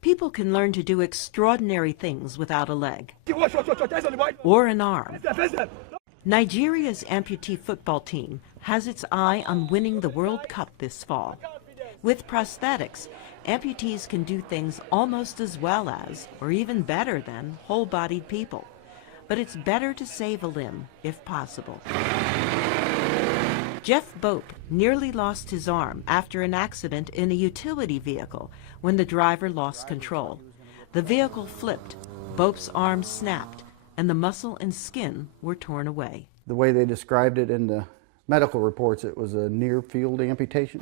People can learn to do extraordinary things without a leg or an arm. Nigeria's amputee football team has its eye on winning the World Cup this fall. With prosthetics, amputees can do things almost as well as, or even better than, whole-bodied people. But it's better to save a limb, if possible. Jeff Bope nearly lost his arm after an accident in a utility vehicle when the driver lost control. The vehicle flipped, Bope's arm snapped, and the muscle and skin were torn away. The way they described it in the medical reports, it was a near-field amputation.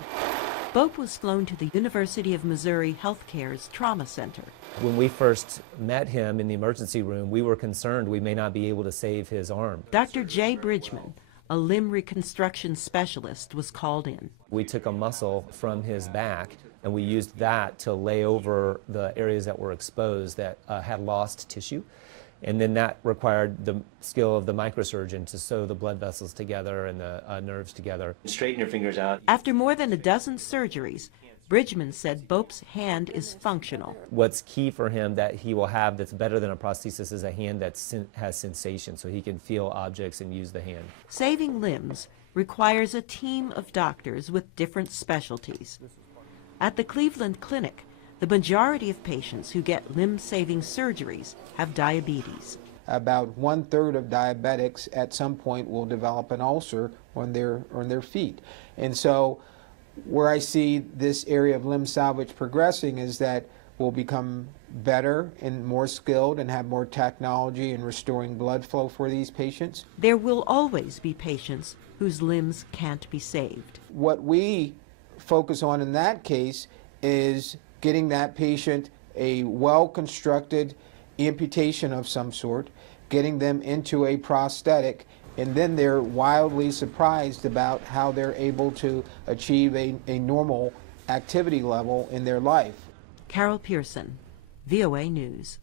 Bope was flown to the University of Missouri Healthcare's Trauma Center. When we first met him in the emergency room, we were concerned we may not be able to save his arm. Dr. Jay Bridgman, a limb reconstruction specialist, was called in. We took a muscle from his back and we used that to lay over the areas that were exposed that had lost tissue. And then that required the skill of the microsurgeon to sew the blood vessels together and the nerves together. Straighten your fingers out. After more than a dozen surgeries, Bridgman said Bope's hand is functional. What's key for him that he will have that's better than a prosthesis is a hand that has sensation, so he can feel objects and use the hand. Saving limbs requires a team of doctors with different specialties. At the Cleveland Clinic, the majority of patients who get limb-saving surgeries have diabetes. About 1/3 of diabetics at some point will develop an ulcer on their feet. And so where I see this area of limb salvage progressing is that we'll become better and more skilled and have more technology in restoring blood flow for these patients. There will always be patients whose limbs can't be saved. What we focus on in that case is getting that patient a well-constructed amputation of some sort, getting them into a prosthetic, and then they're wildly surprised about how they're able to achieve a normal activity level in their life. Carol Pearson, VOA News.